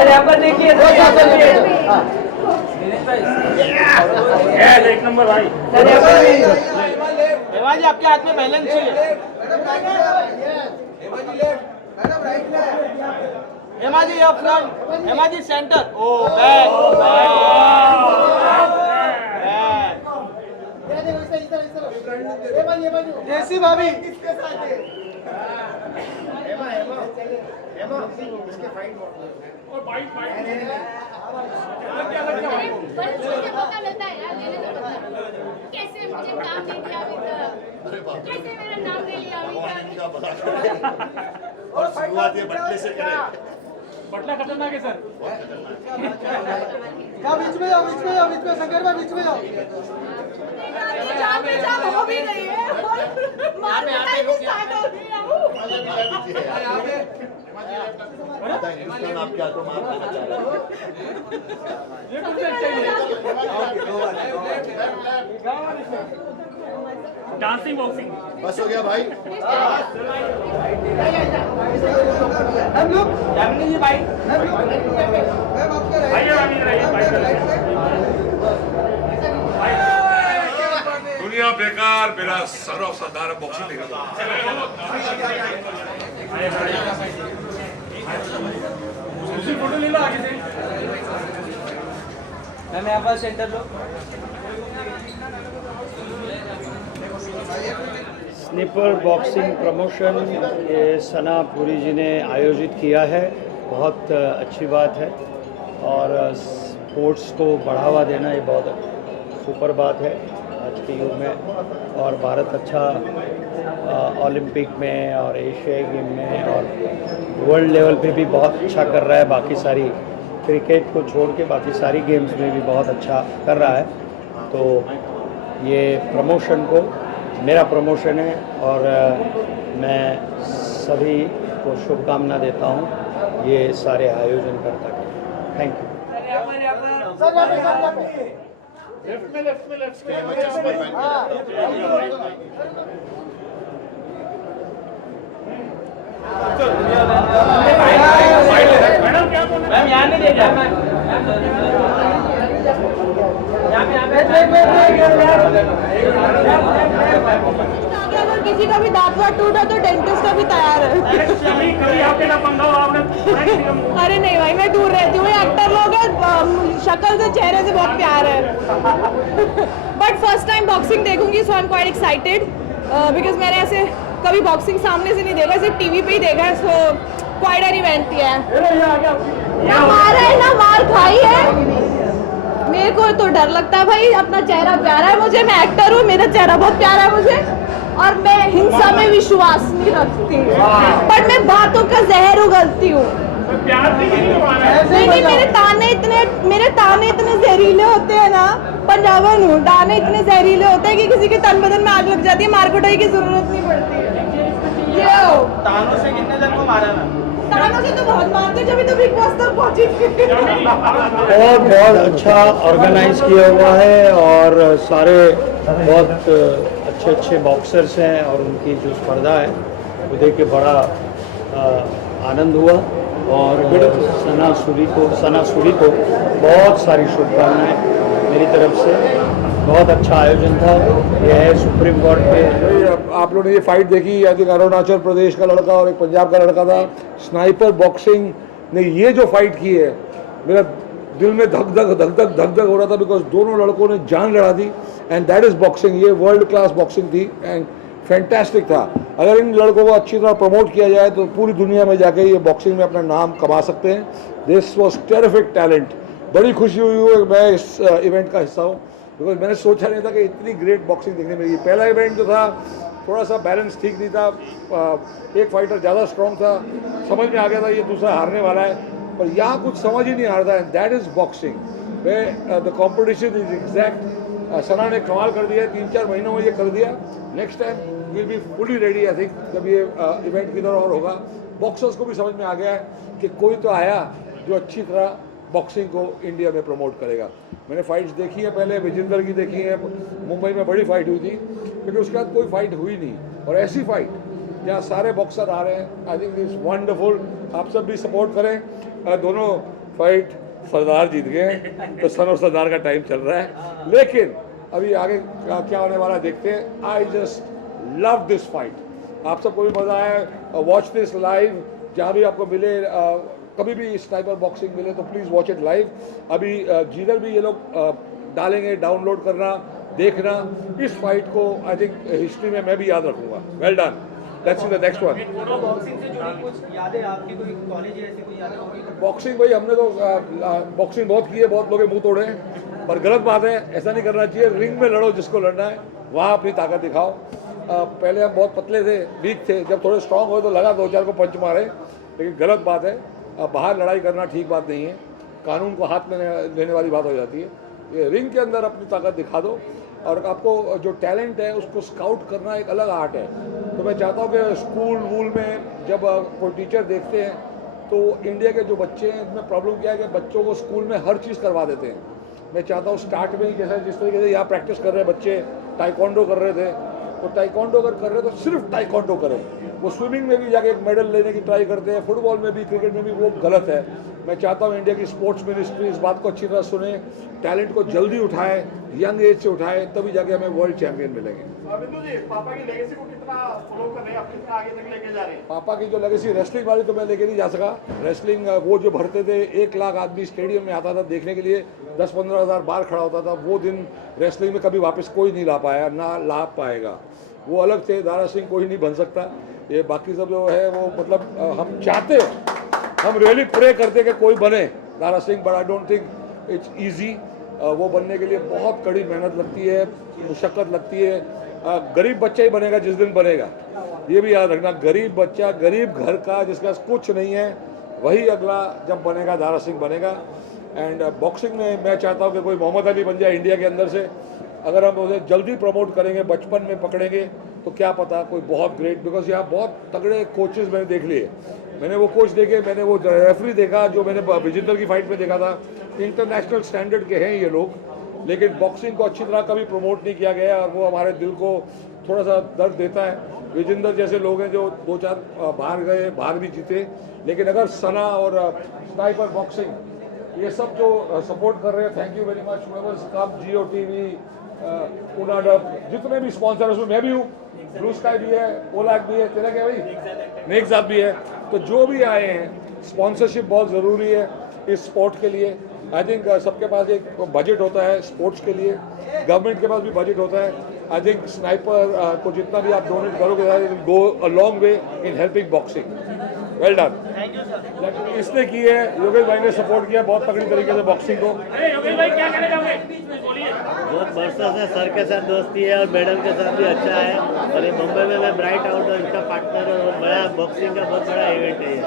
यहाँ पर देखिए एक नंबर भाई। हेमा जी आपके हाथ में बैलेंस चाहिए। Hema ji up front, Hema ji centre. ओ बैक जैसी भाभी कैसे मुझे नाम नहीं दिया अभी तक, कैसे मेरा नाम नहीं लिया अभी तक। और शुरुआत ये बटले से करें। बटला खतरनाक है सर। जाओ बीच में जाओ, बीच में जाओ, बीच में संगर में बीच में जाओ। जहाँ पे जहाँ हो भी गई है मार पिटाई भी स्टार्ट हो गई है। हिंदुस्तान आप क्या तो मार देना चाह रहे हो? ये कुछ चाहिए। डांसिंग बॉक्सिंग बस हो गया भाई। हम लोग जामिनी जी भाई, हम लोग दुनिया बेकार, मेरा सर्व साधारण बॉक्सिंग देखा। फोटो ले लो आगे से। मैम यहाँ पर सेंटर लो। स्निपर बॉक्सिंग प्रमोशन ये सना पुरी जी ने आयोजित किया है, बहुत अच्छी बात है और स्पोर्ट्स को बढ़ावा देना ये बहुत सुपर बात है आज के युग में। और भारत अच्छा ओलंपिक में और एशियाई गेम में और वर्ल्ड लेवल पे भी बहुत अच्छा कर रहा है। बाकी सारी क्रिकेट को छोड़ के बाकी सारी गेम्स में भी बहुत अच्छा कर रहा है। तो ये प्रमोशन को मेरा प्रमोशन है और मैं सभी को शुभकामना देता हूँ ये सारे आयोजन करता है। Thank you. मैम यहाँ नहीं देखा अगर किसी का भी दांत वात टूटा तो डेंटिस्ट का भी तैयार है। कभी आपके ना पंगा हो आपने। अरे नहीं भाई, मैं दूर रहती हूँ। एक्टर लोग हैं, शक्ल से चेहरे से बहुत प्यार है। बट फर्स्ट टाइम बॉक्सिंग देखूंगी, so I am quite excited because मैंने ऐसे कभी बॉक्सिंग सामने से नहीं देखा, सिर्फ टीवी पे ही देखा है। सो क्वाइट एन इवेंट है। ना मारा है ना मार खाई है। मेरे को तो डर लगता है भाई, अपना चेहरा प्यारा है मुझे, मैं एक्टर हूँ, मेरा चेहरा बहुत प्यारा है मुझे और मैं हिंसा में विश्वास नहीं रखती, बट मैं बातों का जहर उगलती हूँ। नहीं, मेरे ताने इतने जहरीले होते हैं ना, पंजाबन हूँ, ताने इतने जहरीले होते हैं कि किसी के तन बदन में आग लग जाती है, मार कुटाई की जरूरत नहीं पड़ती। तानों से कितने जन को मारा ना? तानों से तो बहुत मारते, जब तो बिग बॉस तक पहुंची थी। और बहुत अच्छा ऑर्गेनाइज किया हुआ है और सारे बहुत अच्छे अच्छे बॉक्सर्स हैं और उनकी जो स्पर्धा है वो देख के बड़ा आनंद हुआ। और सना सूरी को बहुत सारी शुभकामनाएं मेरी तरफ से। बहुत अच्छा आयोजन था। यह है सुप्रीम कोर्ट पे। आप लोगों ने ये फाइट देखी, आई थिंक अरुणाचल प्रदेश का लड़का और एक पंजाब का लड़का था। स्नाइपर बॉक्सिंग ने ये जो फाइट की है, मेरा दिल में धक धक हो रहा था बिकॉज दोनों लड़कों ने जान लड़ा दी एंड दैट इज बॉक्सिंग। ये वर्ल्ड क्लास बॉक्सिंग थी एंड फैंटास्टिक था। अगर इन लड़कों को अच्छी तरह प्रमोट किया जाए तो पूरी दुनिया में जाके ये बॉक्सिंग में अपना नाम कमा सकते हैं। This was terrific talent. बड़ी खुशी हुई मैं इस इवेंट का हिस्सा हूँ बिकॉज मैंने सोचा नहीं था कि इतनी ग्रेट बॉक्सिंग देखने मिलेगी। पहला इवेंट जो था थोड़ा सा बैलेंस ठीक नहीं था, एक फाइटर ज़्यादा स्ट्रॉन्ग था, समझ में आ गया था ये दूसरा हारने वाला है, पर यहाँ कुछ समझ ही नहीं आ रहा था। That is boxing way the competition is exact. Sana ने कमाल कर दिया, 3-4 महीनों में ये कर दिया। Next time will be fully ready I think जब ये इवेंट किधर और होगा। बॉक्सर्स को भी समझ में आ गया है कि कोई तो आया जो अच्छी तरह बॉक्सिंग को इंडिया में प्रमोट करेगा। मैंने फाइट्स देखी है, पहले विजेंदर की देखी है, मुंबई में बड़ी फाइट हुई थी, लेकिन उसके बाद कोई फाइट हुई नहीं। और ऐसी फाइट जहाँ सारे बॉक्सर आ रहे हैं। I think is wonderful. आप सब भी सपोर्ट करें। दोनों फाइट सरदार जीत गए, तो सन और सरदार का टाइम चल रहा है, लेकिन अभी आगे क्या होने वाला देखते हैं। I just love this fight. आप सबको भी मजा आया। वॉच दिस लाइव, जहाँ भी आपको मिले, कभी भी स्नाइपर बॉक्सिंग मिले तो प्लीज़ वॉच इट लाइव। अभी जिधर भी ये लोग डालेंगे, डाउनलोड करना, देखना इस फाइट को। आई थिंक हिस्ट्री में मैं भी याद रखूंगा। Well done. Let's see the next one. Boxing से जुड़ी कुछ यादें आपकी, कोई कॉलेज ऐसी कोई यादें होगी? बॉक्सिंग भाई हमने तो बॉक्सिंग बहुत की है, बहुत लोग मुंह तोड़े हैं, पर गलत बात है, ऐसा नहीं करना चाहिए। रिंग में लड़ो, जिसको लड़ना है वहाँ अपनी ताकत दिखाओ। पहले हम बहुत पतले थे, वीक थे, जब थोड़े स्ट्रांग हुए तो लगा 2-4 को पंच मारे, लेकिन गलत बात है। बाहर लड़ाई करना ठीक बात नहीं है, कानून को हाथ में लेने वाली बात हो जाती है। ये रिंग के अंदर अपनी ताकत दिखा दो, और आपको जो टैलेंट है उसको स्काउट करना एक अलग आर्ट है। तो मैं चाहता हूँ कि स्कूल वूल में जब कोई टीचर देखते हैं तो इंडिया के जो बच्चे हैं, इसमें प्रॉब्लम क्या है कि बच्चों को स्कूल में हर चीज़ करवा देते हैं। मैं चाहता हूँ स्टार्ट में ही, जैसे जिस तरीके से यहाँ प्रैक्टिस कर रहे हैं बच्चे, टाइकोंडो कर रहे थे, तो टाइकोंडो अगर कर रहे हैं तो सिर्फ टाइकोंडो करें। वो स्विमिंग में भी जाके एक मेडल लेने की ट्राई करते हैं, फुटबॉल में भी, क्रिकेट में भी, वो गलत है। मैं चाहता हूँ इंडिया की स्पोर्ट्स मिनिस्ट्री इस बात को अच्छी तरह सुने, टैलेंट को जल्दी उठाए, यंग एज से उठाए, तभी जाके हमें वर्ल्ड चैंपियन मिलेंगे। बिंदु जी, पापा की लेगेसी को कितना फॉलो कर रहे हैं, आप कितना आगे तक लेके जा रहे हैं? पापा की जो लेगेसी, रेसलिंग वाली तो मैं लेके नहीं जा सका। रेसलिंग वो जो भरते थे, 1 लाख आदमी स्टेडियम में आता था देखने के लिए, 10-15 हज़ार बार खड़ा होता था, वो दिन रेसलिंग में कभी वापस कोई नहीं ला पाया, ना ला पाएगा। वो अलग थे, दारा सिंह कोई नहीं बन सकता। ये बाकी सब जो है वो मतलब हम चाहते हैं, हम रियली प्रे करते कि कोई बने Dara Singh, but I don't think it's easy. वो बनने के लिए बहुत कड़ी मेहनत लगती है, मुशक्क़त लगती है। गरीब बच्चा ही बनेगा जिस दिन बनेगा, ये भी याद रखना। गरीब बच्चा, गरीब घर का, जिसके पास कुछ नहीं है, वही अगला जब बनेगा दारा सिंह बनेगा। एंड बॉक्सिंग में मैं चाहता हूँ कि कोई मोहम्मद अली बन जाए इंडिया के अंदर से। अगर हम उसे जल्दी प्रमोट करेंगे, बचपन में पकड़ेंगे, तो क्या पता कोई बहुत ग्रेट, बिकॉज यहाँ बहुत तगड़े कोचेस मैंने देख लिए। मैंने वो कोच देखे, मैंने वो रेफरी देखा जो मैंने विजेंदर की फाइट में देखा था। इंटरनेशनल स्टैंडर्ड के हैं ये लोग, लेकिन बॉक्सिंग को अच्छी तरह कभी प्रमोट नहीं किया गया, और वो हमारे दिल को थोड़ा सा दर्द देता है। विजेंदर जैसे लोग हैं जो 2-4 बाहर गए, बाहर भी जीते, लेकिन अगर सना और स्नाइपर बॉक्सिंग ये सब जो सपोर्ट कर रहे हैं, thank you very much. Cup, Jio TV, उनाडप, जितने भी स्पॉन्सर उसमें मैं भी हूँ, ब्लू स्काई भी है, पोलाक भी है, तेरा क्या भाई, नेक साहब भी है। तो जो भी आए हैं, स्पॉन्सरशिप बहुत ज़रूरी है इस स्पोर्ट के लिए। आई थिंक सबके पास एक बजट होता है स्पोर्ट्स के लिए, गवर्नमेंट के पास भी बजट होता है। आई थिंक स्नाइपर को जितना भी आप डोनेट करोगे, go a long way in helping boxing. Well done. Thank you sir. इसने की है, योगेश भाई ने सपोर्ट किया बहुत तगड़ी तरीके से बॉक्सिंग को। योगेश भाई क्या कहना चाहोगे? बोलिए। बहुत वर्षों से सर के साथ दोस्ती है और मैडम के साथ भी अच्छा है, और ये मुंबई में मैं ब्राइट आउट और इसका पार्टनर, और बड़ा बॉक्सिंग का बहुत बड़ा इवेंट है ये।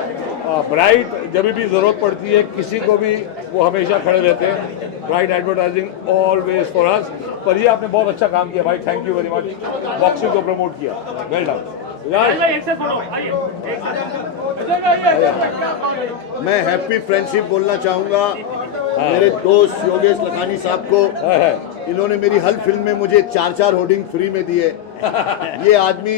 ब्राइट जब भी ज़रूरत पड़ती है किसी को भी, वो हमेशा खड़े रहते हैं। Bright advertising always for us. पर ये आपने बहुत अच्छा काम किया भाई, thank you very much. Boxing को प्रमोट किया, वेल डन। एक से बोलो, आइए। मैं हैप्पी फ्रेंडशिप बोलना चाहूँगा मेरे दोस्त योगेश लखानी साहब को। इन्होंने मेरी हर फिल्म में मुझे 4-4 होर्डिंग फ्री में दिए। ये आदमी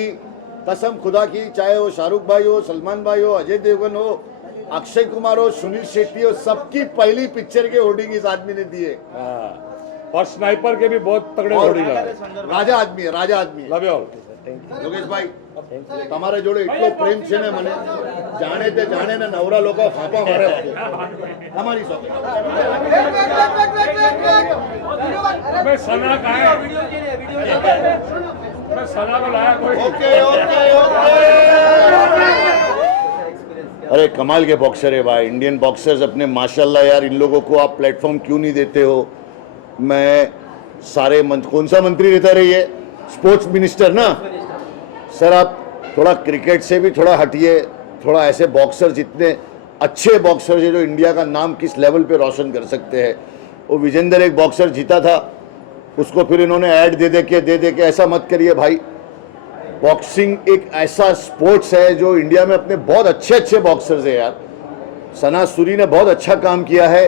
कसम खुदा की, चाहे वो शाहरुख भाई हो, सलमान भाई हो, अजय देवगन हो, अक्षय कुमार हो, सुनील शेट्टी हो, सबकी पहली पिक्चर के होर्डिंग इस आदमी ने दिए। और स्नाइपर के भी बहुत तगड़े होर्डिंग है। राजा आदमी है, राजा आदमी है। Love you all. योगेश भाई તમારા જોડે એટલો પ્રેમ છે ને, મને જાણે તે જાણે ને નવરા લોકો ફાંફા મારે તમારી સાથે। मैं सना का है, मैं सना को लाया कोई। Okay okay okay. अरे कमाल के बॉक्सर है भाई, इंडियन बॉक्सर्स अपने, माशाल्लाह यार। इन लोगों को आप प्लेटफॉर्म क्यों नहीं देते हो? मैं सारे कौन सा मंत्री रहता रही है, स्पोर्ट्स मिनिस्टर ना सर। आप थोड़ा क्रिकेट से भी थोड़ा हटिए, थोड़ा ऐसे बॉक्सर, जितने अच्छे बॉक्सर है जो इंडिया का नाम किस लेवल पे रोशन कर सकते हैं। वो विजेंदर एक बॉक्सर जीता था, उसको फिर इन्होंने ऐड दे दे के ऐसा मत करिए भाई। बॉक्सिंग एक ऐसा स्पोर्ट्स है जो इंडिया में अपने बहुत अच्छे बॉक्सर्स है यार। सना सूरी ने बहुत अच्छा काम किया है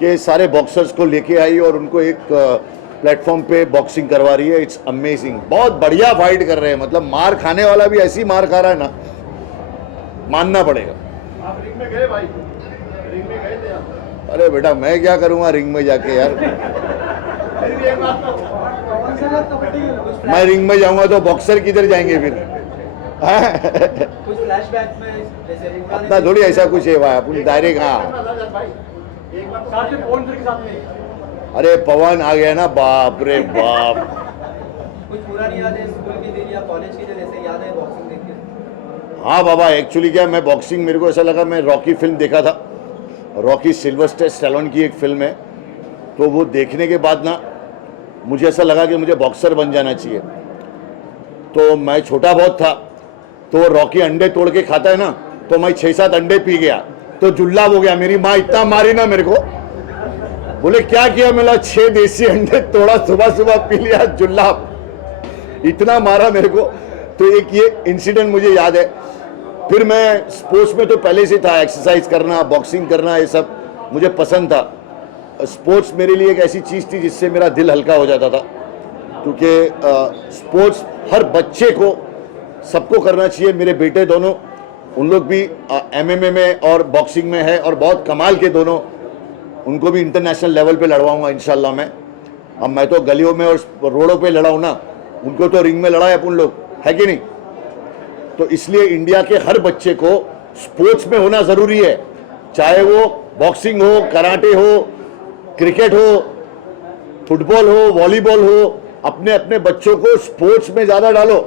कि सारे बॉक्सर्स को लेके आई और उनको एक प्लेटफॉर्म पे बॉक्सिंग करवा रही है। इट्स अमेजिंग, बहुत बढ़िया फाइट कर रहे हैं। मतलब मार खाने वाला भी ऐसी मार खा रहा है ना, मानना पड़ेगा। आप रिंग में गए भाई, रिंग में गए थे आप? अरे बेटा मैं क्या करूंगा रिंग में जाके यार, फिर भी एक बात तो मैं रिंग में जाऊंगा तो बॉक्सर किधर जाएंगे फिर? कुछ फ्लैशबैक में जैसे रिंग वाले अपना थोड़ी ऐसा कुछ है भाई, अपन डायरेक्ट। हाँ भाई एक बात साथ में फोन के साथ में अरे पवन आ गया ना, बाप रे बाप। कुछ पुरानी यादें स्कूल की दिन या कॉलेज की दिन ऐसे याद है बॉक्सिंग देख के? हाँ बाबा, एक्चुअली क्या मैं बॉक्सिंग, मेरे को ऐसा लगा, मैं रॉकी फिल्म देखा था, रॉकी सिल्वेस्टर स्टैलोन की एक फिल्म है, तो वो देखने के बाद ना मुझे ऐसा लगा कि मुझे बॉक्सर बन जाना चाहिए। तो मैं छोटा बहुत था, तो रॉकी अंडे तोड़ के खाता है ना, तो मैं 6-7 अंडे पी गया तो जुल्लाब हो गया। मेरी माँ इतना मारी ना मेरे को, बोले क्या किया? मेरा 6 देसी अंडे तोड़ा, सुबह सुबह पी लिया, जुल्लाब इतना मारा मेरे को। तो एक ये इंसिडेंट मुझे याद है। फिर मैं स्पोर्ट्स में तो पहले से था, एक्सरसाइज करना, बॉक्सिंग करना, ये सब मुझे पसंद था। स्पोर्ट्स मेरे लिए एक ऐसी चीज़ थी जिससे मेरा दिल हल्का हो जाता था, क्योंकि स्पोर्ट्स हर बच्चे को, सबको करना चाहिए। मेरे बेटे दोनों, उन लोग भी MMA में और बॉक्सिंग में है, और बहुत कमाल के दोनों, उनको भी इंटरनेशनल लेवल पे लड़वाऊंगा इंशाल्लाह मैं। अब मैं तो गलियों में और रोडों पे लड़ाऊँ ना, उनको तो रिंग में लड़ाए अपन लोग, है कि नहीं? तो इसलिए इंडिया के हर बच्चे को स्पोर्ट्स में होना ज़रूरी है, चाहे वो बॉक्सिंग हो, कराटे हो, क्रिकेट हो, फुटबॉल हो, वॉलीबॉल हो। अपने अपने बच्चों को स्पोर्ट्स में ज़्यादा डालो,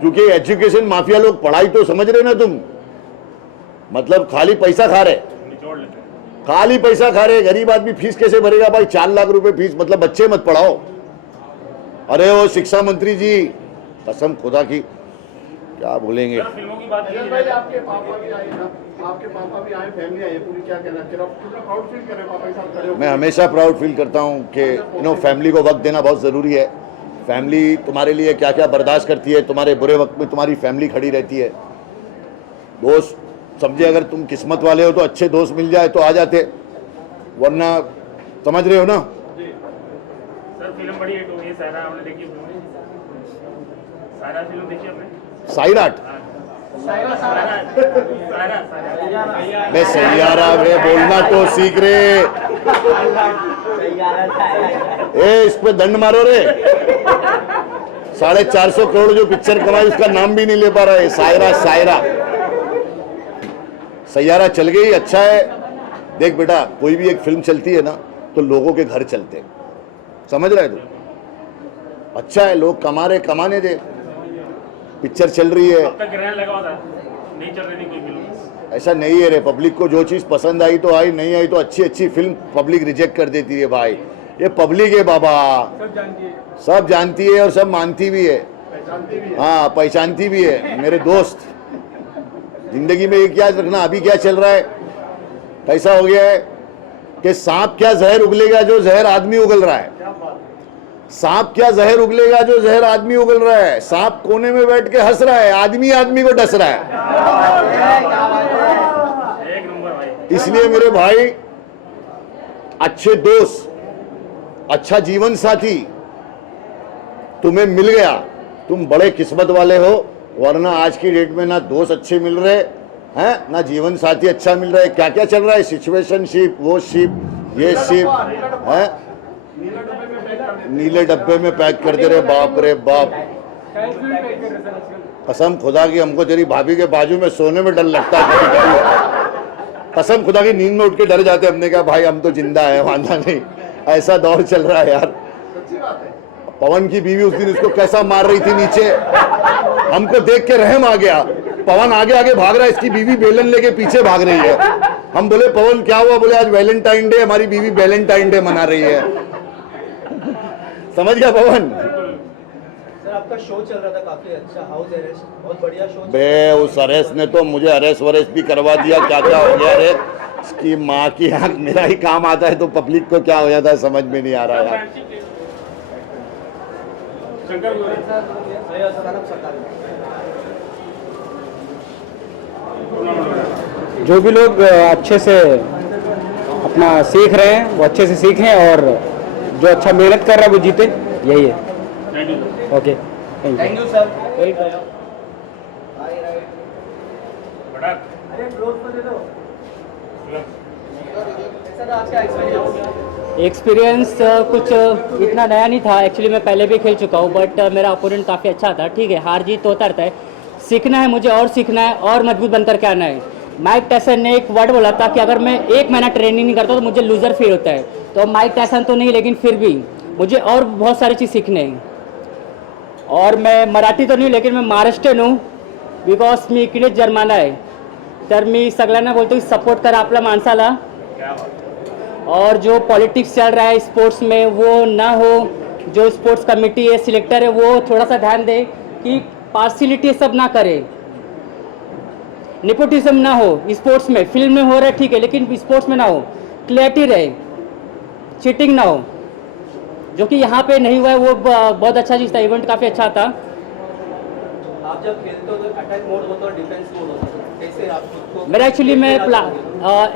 क्योंकि एजुकेशन माफिया लोग, पढ़ाई तो समझ रहे ना तुम, मतलब खाली पैसा खा रहे, खाली पैसा खा रहे। गरीब आदमी फीस कैसे भरेगा भाई? 4 लाख रुपए फीस, मतलब बच्चे मत पढ़ाओ। अरे वो शिक्षा मंत्री जी, कसम खुदा की, क्या बोलेंगे। भाई आपके पापा भी आए ना, आपके पापा भी आए, फैमिली आई है पूरी, क्या कहना चाहिए? आप कितना प्राउड फील कर रहे हो पापा के साथ खड़े हो? मैं हमेशा प्राउड फील करता हूँ कि फैमिली को वक्त देना बहुत ज़रूरी है। फैमिली तुम्हारे लिए क्या क्या बर्दाश्त करती है, तुम्हारे बुरे वक्त में तुम्हारी फैमिली खड़ी रहती है। दोस्त समझे, अगर तुम किस्मत वाले हो तो अच्छे दोस्त मिल जाए तो आ जाते, वरना समझ रहे हो ना। सर फिल्म बड़ी हिट हुई है, सारा आपने देखी? सारा फिल्म देखी आपने? साइराट, मैं सैयारा वे बोलना तो सीख रे। ए इस पे दंड मारो रे। 450 करोड़ जो पिक्चर कमाई, उसका नाम भी नहीं ले पा रहा है। सायरा, सायरा, सैयारा चल गई, अच्छा है। देख बेटा, कोई भी एक फिल्म चलती है ना तो लोगों के घर चलते हैं, समझ रहे तू? अच्छा है, लोग कमा रहे, कमाने दे। पिक्चर चल रही है, अब तक ग्रहण लगा हुआ था, नहीं चल रही थी कोई फिल्म। ऐसा नहीं है रे। पब्लिक को जो चीज़ पसंद आई तो आई, नहीं आई तो अच्छी अच्छी फिल्म पब्लिक रिजेक्ट कर देती है भाई। ये पब्लिक है बाबा, सब जानती है और सब मानती भी है, हाँ पहचानती भी है। मेरे दोस्त, जिंदगी में एक याद रखना, अभी क्या चल रहा है, कैसा हो गया है कि सांप क्या जहर उगलेगा जो जहर आदमी उगल रहा है। सांप क्या जहर उगलेगा जो जहर आदमी उगल रहा है। सांप कोने में बैठ के हंस रहा है, आदमी आदमी को डस रहा है। एक नंबर भाई। इसलिए मेरे भाई, अच्छे दोस्त, अच्छा जीवन साथी तुम्हें मिल गया, तुम बड़े किस्मत वाले हो। वरना आज की डेट में ना दोस्त अच्छे मिल रहे हैं, ना जीवन साथी अच्छा मिल रहा है। क्या क्या चल रहा है, सिचुएशनशिप, वो शिप, ये शिप है, नीले डब्बे में पैक कर दे रहे। बाप रे बाप, कसम खुदा की हमको तेरी भाभी के बाजू में सोने में डर लगता है। कसम खुदा की, नींद में उठ के डर जाते। हमने कहा भाई हम तो जिंदा है, वादा नहीं। ऐसा दौर चल रहा है यार। पवन की बीवी उस दिन उसको कैसा मार रही थी नीचे, हमको देख के रहम आ गया। पवन आगे आगे भाग रहा है, इसकी बीवी बेलन लेके पीछे भाग रही है। हम बोले पवन क्या हुआ? बोले आज वैलेंटाइन डे, हमारी बीवी वैलेंटाइन डे मना रही है। समझ गया पवन? सर आपका शो चल रहा था काफी अच्छा, हाउस अरेस्ट, बहुत बढ़िया शो। बे उस अरेस्ट ने तो मुझे अरेस्ट वरेस्ट भी करवा दिया। क्या क्या हो गया रे, इसकी माँ की आंख, मेरा ही काम आता है तो पब्लिक को क्या हो जाता है समझ में नहीं आ रहा यार। जो भी लोग अच्छे से अपना सीख रहे हैं वो अच्छे से सीखें, और जो अच्छा मेहनत कर रहा है वो जीते, यही है। Thank you okay, thank you sir. बड़ा अरे क्लोज कर दे दो। फिल्म कैसा था आपका एक्सपीरियंस? एक्सपीरियंस कुछ इतना नया नहीं था। एक्चुअली मैं पहले भी खेल चुका हूँ, बट मेरा अपोनेंट काफ़ी अच्छा था। ठीक है, हार जीत तो होता रहता है। सीखना है मुझे, और सीखना है और मजबूत बनकर के आना है। माइक टायसन ने एक वर्ड बोला था कि अगर मैं 1 महीना ट्रेनिंग नहीं करता तो मुझे लूज़र फील होता है। तो माइक टायसन तो नहीं, लेकिन फिर भी मुझे और बहुत सारी चीज़ सीखने हैं। और मैं मराठी तो नहीं, लेकिन मैं महाराष्ट्रीयन हूँ, बिकॉज मी इकडेच जन्माला आहे। तर मी सगळ्यांना बोलतो की सपोर्ट करा आपल्या माणसाला, क्या बात और जो पॉलिटिक्स चल रहा है स्पोर्ट्स में वो ना हो। जो स्पोर्ट्स कमेटी है, सिलेक्टर है, वो थोड़ा सा ध्यान दे कि पार्शियलिटी सब ना करे, नेपोटिज्म ना हो स्पोर्ट्स में। फिल्म में हो रहा है ठीक है, लेकिन स्पोर्ट्स में ना हो, क्लैरिटी रहे, चीटिंग ना हो, जो कि यहाँ पे नहीं हुआ है। वो बहुत अच्छा चीज़ था, इवेंट काफ़ी अच्छा था। आप जब खेलते हो तो अटैक मोड होता है, डिफेंस मोड होता है, कैसे आप खुद को? मेरा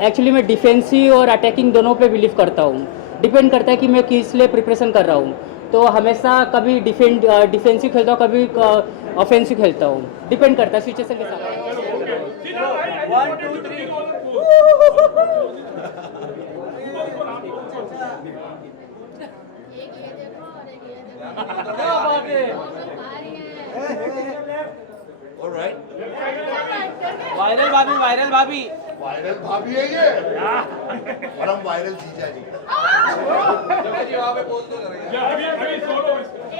एक्चुअली मैं डिफेंसिव और अटैकिंग दोनों पे बिलीव करता हूँ। डिपेंड करता है कि मैं किस लिए प्रिपरेशन कर रहा हूँ। तो हमेशा कभी डिफेंसिव खेलता हूँ, कभी ऑफेंसिव खेलता हूँ। डिपेंड करता है सिचुएशन के साथ। 1 2 3 क्या बात है? वायरल भाभी, वायरल भाभी। वायरल भाभी है ये, और हम वायरल जीजा जी।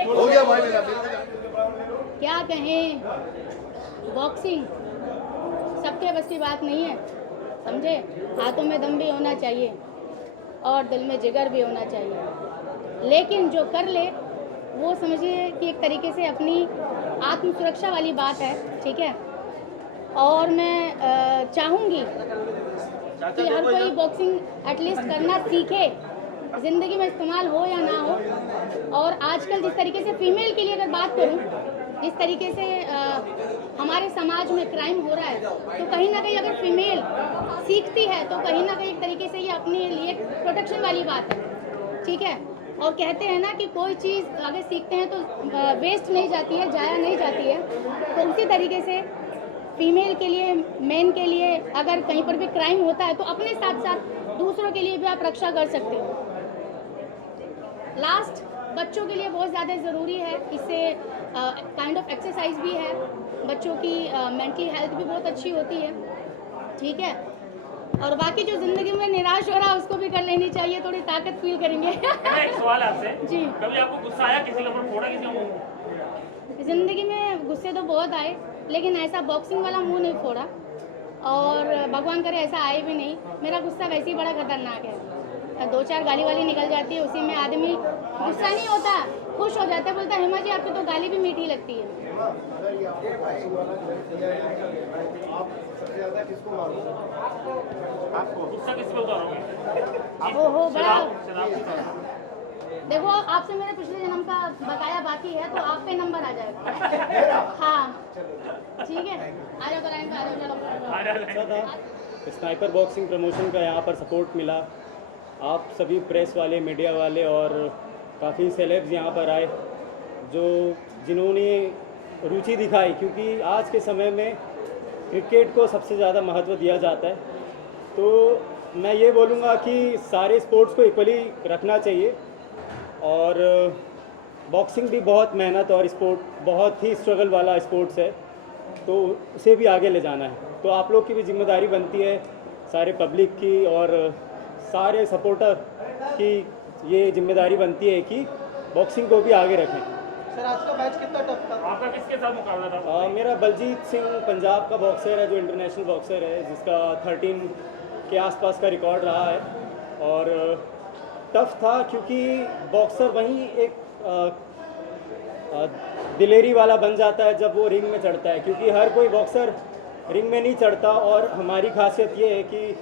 हो गया भाई मेरा। क्या कहें, बॉक्सिंग सबके बस की बात नहीं है, समझे। हाथों में दम भी होना चाहिए और दिल में जिगर भी होना चाहिए। लेकिन जो कर ले वो समझिए कि एक तरीके से अपनी आत्म सुरक्षा वाली बात है, ठीक है। और मैं चाहूँगी कि हर कोई बॉक्सिंग एटलीस्ट करना सीखे, ज़िंदगी में इस्तेमाल हो या ना हो। और आजकल जिस तरीके से फीमेल के लिए अगर बात करूं, जिस तरीके से हमारे समाज में क्राइम हो रहा है, तो कहीं ना कहीं अगर फीमेल सीखती है तो कहीं ना कहीं एक तरीके से ये अपने लिए प्रोटेक्शन वाली बात है, ठीक है। और कहते हैं ना कि कोई चीज़ अगर सीखते हैं तो वेस्ट नहीं जाती है, जाया नहीं जाती है। तो उसी तरीके से फीमेल के लिए, मेन के लिए अगर कहीं पर भी क्राइम होता है तो अपने साथ साथ दूसरों के लिए भी आप रक्षा कर सकते हो। लास्ट, बच्चों के लिए बहुत ज़्यादा ज़रूरी है, इससे काइंड ऑफ एक्सरसाइज भी है, बच्चों की मेंटली हेल्थ भी बहुत अच्छी होती है, ठीक है। और बाकी जो ज़िंदगी में निराश हो रहा है उसको भी कर लेनी चाहिए, थोड़ी ताकत फील करेंगे। एक सवाल आपसे जी, कभी आपको गुस्सा आया किसी के ऊपर, फोड़ा किसी को? ज़िंदगी में गुस्से तो बहुत आए, लेकिन ऐसा बॉक्सिंग वाला मुंह नहीं फोड़ा, और भगवान करे ऐसा आए भी नहीं। मेरा गुस्सा वैसे ही बड़ा खतरनाक है, 2-4 गाली वाली निकल जाती है, उसी में आदमी गुस्सा नहीं होता, खुश हो जाता है, बोलता है हेमा जी आपको तो गाली भी मीठी लगती है। गुस्सा किस पे उतारोगे? ओहो, बड़ा शराब। देखो, आपसे मेरे पिछले जन्म का बकाया बाकी है, तो आप पे नंबर आ जाएगा। हाँ ठीक है, आ जाओ लाइन पे, आ जाओ। स्नाइपर बॉक्सिंग प्रमोशन का यहाँ पर सपोर्ट मिला। आप सभी प्रेस वाले, मीडिया वाले और काफ़ी सेलेब्स यहाँ पर आए, जिन्होंने रुचि दिखाई, क्योंकि आज के समय में क्रिकेट को सबसे ज़्यादा महत्व दिया जाता है। तो मैं ये बोलूँगा कि सारे स्पोर्ट्स को इक्वली रखना चाहिए, और बॉक्सिंग भी बहुत मेहनत और स्पोर्ट बहुत ही स्ट्रगल वाला स्पोर्ट्स है, तो उसे भी आगे ले जाना है। तो आप लोग की भी जिम्मेदारी बनती है, सारे पब्लिक की और सारे सपोर्टर की ये जिम्मेदारी बनती है कि बॉक्सिंग को भी आगे रखें। सर आज का मैच कितना टफ था? आपका किसके साथ मुकाबला था? मेरा बलजीत सिंह पंजाब का बॉक्सर है, जो इंटरनेशनल बॉक्सर है, जिसका 13 के आसपास का रिकॉर्ड रहा है। और टफ था क्योंकि बॉक्सर वहीं एक दिलेरी वाला बन जाता है जब वो रिंग में चढ़ता है, क्योंकि हर कोई बॉक्सर रिंग में नहीं चढ़ता। और हमारी खासियत ये है कि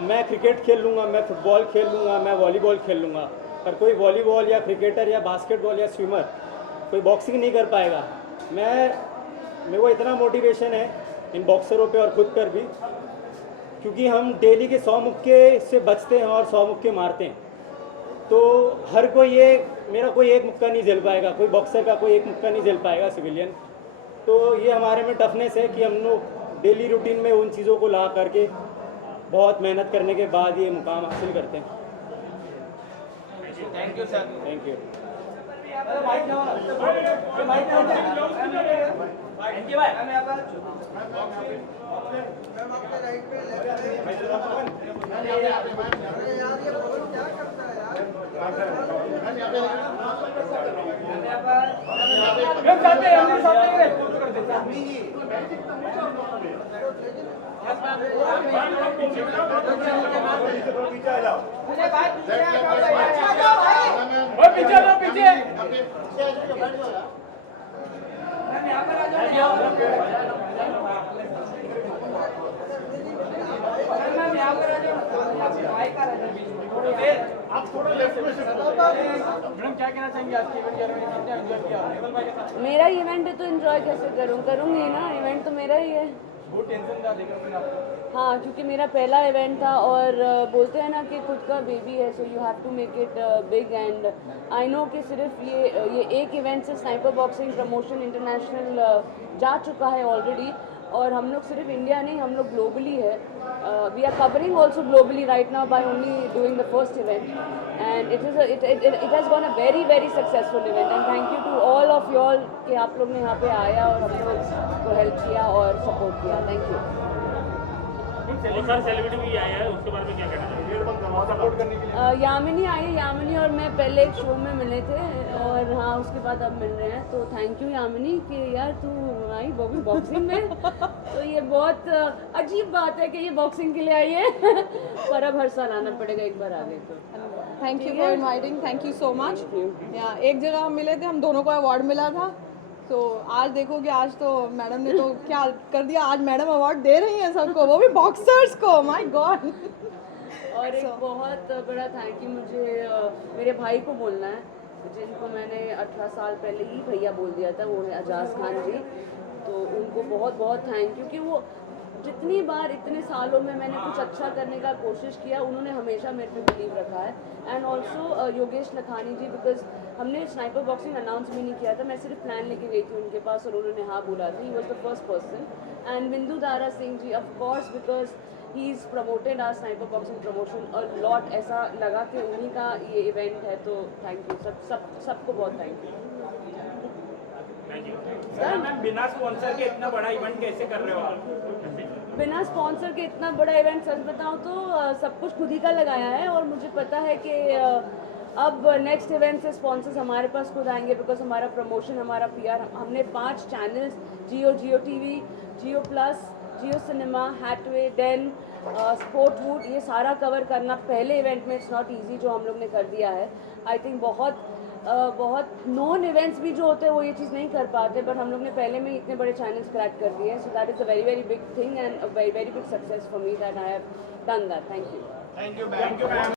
मैं क्रिकेट खेल लूँगा, मैं फुटबॉल खेल लूँगा, मैं वॉलीबॉल खेल लूँगा, पर कोई वॉलीबॉल या क्रिकेटर या बास्केटबॉल या स्विमर कोई बॉक्सिंग नहीं कर पाएगा। मेरे को इतना मोटिवेशन है इन बॉक्सरों पे और खुद पर भी, क्योंकि हम डेली के 100 मुक्के से बचते हैं और 100 मुक्के मारते हैं। तो हर कोई ये मेरा कोई एक मुक्का नहीं झेल पाएगा, कोई बॉक्सर का कोई एक मुक्का नहीं झेल पाएगा सिविलियन। तो ये हमारे में टफनेस है कि हम लोग डेली रूटीन में उन चीज़ों को ला करके बहुत मेहनत करने के बाद ये मुकाम हासिल करते हैं। Thank you sir. Thank you. मेरा इवेंट है तो एंजॉय कैसे करूँगी ना, इवेंट तो मेरा ही है। बहुत टेंशन था लेकिन हाँ, क्योंकि मेरा पहला इवेंट था और बोलते हैं ना कि खुद का बेबी है, so you have to make it big. And I know कि सिर्फ ये एक इवेंट से स्नाइपर बॉक्सिंग प्रमोशन इंटरनेशनल जा चुका है ऑलरेडी, और हम लोग सिर्फ इंडिया नहीं, हम लोग ग्लोबली है। We are covering also globally right now by only doing the first event, and it has gone a very very successful event. And thank you to all of you all कि आप लोग ने यहाँ पे आया और हम लोग को हेल्प किया और सपोर्ट किया। Thank you. सर सेलिब्रिटी भी आया है, उसके बारे में क्या कहना चाहिए? सपोर्ट करने के लिए यामिनी आई है। यामिनी और मैं पहले एक शो में मिले थे और हाँ उसके बाद अब मिल रहे हैं, तो थैंक यू यामिनी कि यार तू आई बॉक्सिंग में। तो ये बहुत अजीब बात है कि ये बॉक्सिंग के लिए आई है पर अब हर साल आना पड़ेगा एक बार आ गए तो। Thank you for inviting, thank you so much. या एक जगह हम मिले थे, हम दोनों को अवार्ड मिला था। तो आज देखोगे, आज तो मैडम ने तो क्या कर दिया, आज मैडम अवार्ड दे रही हैं सबको, वो भी बॉक्सर्स को। My God. और एक बहुत बड़ा थैंक यू मुझे मेरे भाई को बोलना है, जिनको मैंने 18 साल पहले ही भैया बोल दिया था, वो है अजाज खान जी। तो उनको बहुत बहुत थैंक यू कि वो जितनी बार इतने सालों में मैंने कुछ अच्छा करने का कोशिश किया, उन्होंने हमेशा मेरे पे बिलीव रखा है। And also Yogesh Lakhani ji, because हमने स्नाइपर बॉक्सिंग अनाउंस भी नहीं किया था, मैं सिर्फ प्लान लेके गई थी उनके पास और उन्होंने हाँ बोला था। He was the first person. And Bindu Dara Singh ji, of course, because he is promoted our Sniper boxing promotion a lot. ऐसा लगा कि उन्हीं का ये इवेंट है, तो थैंक यू सबको बहुत थैंक यू। सर मैम, बिना स्पॉन्सर के इतना बड़ा इवेंट कैसे कर रहे हो आप? बिना स्पॉन्सर के इतना बड़ा इवेंट, सच बताऊं तो सब कुछ खुद ही का लगाया है। और मुझे पता है कि अब नेक्स्ट इवेंट से स्पॉन्सर्स हमारे पास खुद आएंगे, बिकॉज हमारा प्रमोशन, हमारा PR, हमने 5 चैनल्स जियो TV, जियो प्लस, जियो सिनेमा, हैथवे, डेन, स्पोर्टवुड, ये सारा कवर करना पहले इवेंट में इट्स नॉट ईजी, जो हम लोग ने कर दिया है। आई थिंक बहुत नॉन इवेंट्स भी जो होते हैं वो ये चीज़ नहीं कर पाते, बट हम लोग ने पहले में इतने बड़े चैनल्स क्रैक कर दिए हैं। So that is a very very big thing and a very very big success for me that I have done that. Thank you. Thank you ma'am.